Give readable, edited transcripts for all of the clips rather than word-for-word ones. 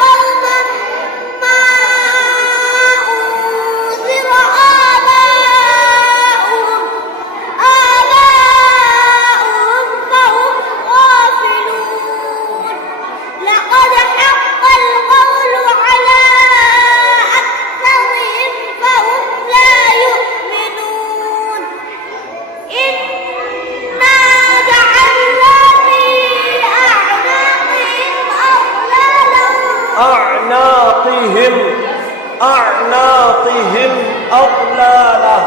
قوما ما أنذر آباؤهم فهم غافلون لقد حق القول على أكثرهم فهم لا يؤمنون إنا جعلنا في أعناقهم أغلالا।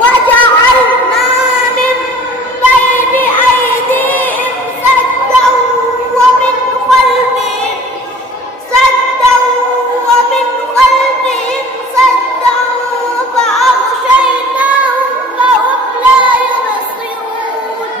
وجعلنا من بين أيديهم سدا ومن خلفهم سدا فأغشيناهم فهم لا يبصرون।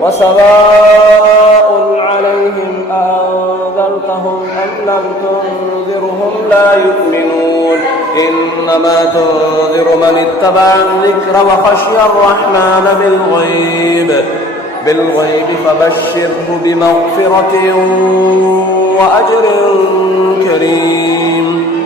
وسواء عليهم أنذرتهم أم لم تنذرهم لا يؤمنون إنما تنذر من اتبع الذكر وخشي الرحمن بالغيب فبشره بمغفرة وأجر كريم।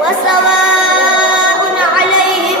وسواء عليهم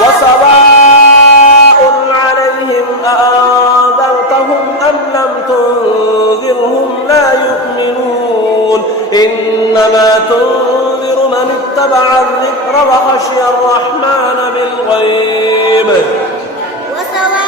وسواء عليهم أأنذرتهم أم لم تنذرهم لا يؤمنون إنما تنذر من اتبع الذكر وخشي الرحمن بالغيب وسواء